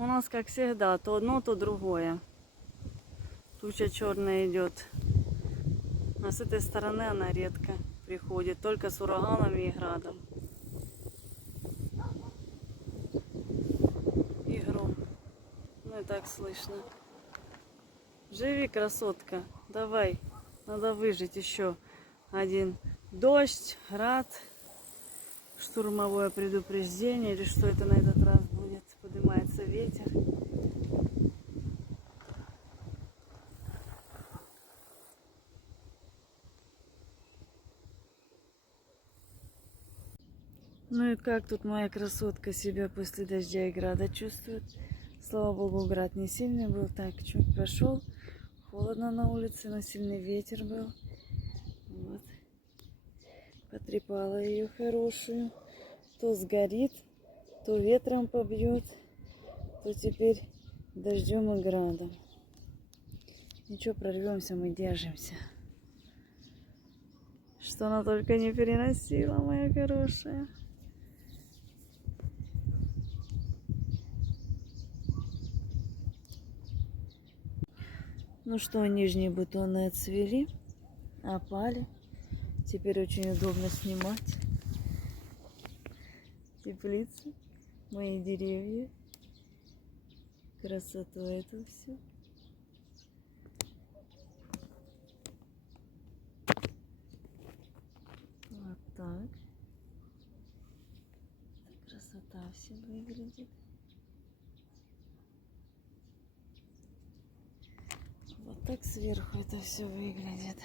У нас, как всегда, то одно, то другое. Туча черная идет. А с этой стороны она редко приходит. Только с ураганами и градом. И гром. Ну и так слышно. Живи, красотка. Давай. Надо выжить еще один дождь, град, штурмовое предупреждение. Или что это на этот раз будет. Поднимается ветер. Ну и как тут моя красотка себя после дождя и града чувствует? Слава богу, град не сильный был. Так, чуть пошел. Холодно на улице, но сильный ветер был. Вот. Потрепала ее хорошую. То сгорит, то ветром побьет, то теперь дождем и градом. Ничего, прорвемся, мы держимся. Что она только не переносила, моя хорошая. Ну что, нижние бутоны отцвели, опали. Теперь очень удобно снимать теплицы, мои деревья. Красоту это все. Вот так. Красота все выглядит. Вот так сверху это все выглядит.